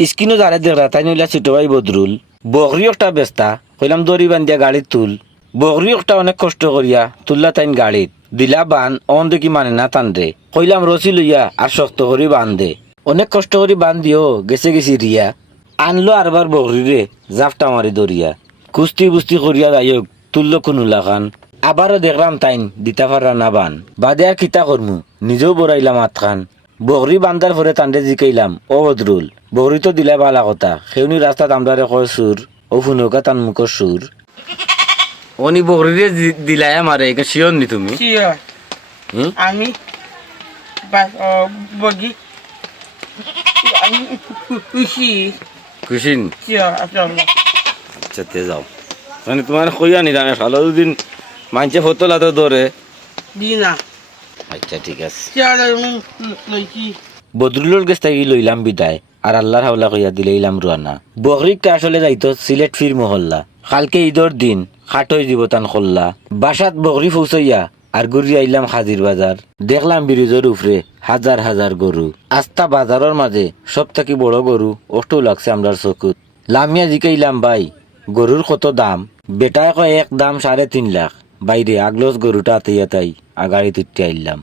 স্কিনও যারে দেখরা তাই নইলা ছোট ভাই বদরুল বকরি একটা বেস্তা কইলাম দড়ি বান্ধিয়া গাড়িত তুল বকরি একটা অনেক কষ্ট করিয়া তুললা তাইন গাড়িত দিলা বান অন দেখি মানে না টান রে কইলাম রসি লইয়া আর শক্ত করি বান দে অনেক কষ্ট করি বান দিও গেছে গেছি রিয়া আনলো আরবার বকরি রে জাফটা মারি দরিয়া কুস্তি বুস্তি করিয়া যাইক তুললো কুনুলা খান আবারও দেখলাম তাইন দিতা পারা না বান বাদে আর কিতা করমু নিজেও বড়াইলাম আত খান বকরি বান্দার পরে তান্ডে জিকাইলাম ও বদরুল বকরি তো দিলা বালা কথা সেউনি রাস্তাত আমরারে কয় সুর ও ফুনকা তান মুখর সুর অনি বকরিরে দিলাই আমারে শিওর নি তুমি Sure. আমি বগি আমি খুশি খুশি Sure. আচ্ছা তে যাও মানে তোমার কইয়া নিলাম ভালো দুদিন মানছে ফতলা তো ধরে দিনা আচ্ছা ঠিক আছে লইছি বদরুলের কাছ থেকে লইলাম বিদায় আর আল্লাহর হাওলা কইয়া দিলাইলাম রুয়ানা বকরিকটা আসলে যাইতো সিলেট ফির মহল্লা কালকে ঈদর দিন খাটই জীবতান খোল্লা বাসাত বকরি পৌঁছইয়া আর ঘুরি আইলাম হাজির বাজার দেখলাম ব্রিজের উপরে হাজার হাজার গরু আস্তা বাজারের মাঝে সব থেকে বড় গরু অটো লাগছে আমরার চকুত লামিয়া জিকাইলাম ভাই গরুর কত দাম বেটায় কয় এক দাম 3.5 লাখ বাইরে আগলস গরুটা আতাই আগাড়ি তুটতে আইলাম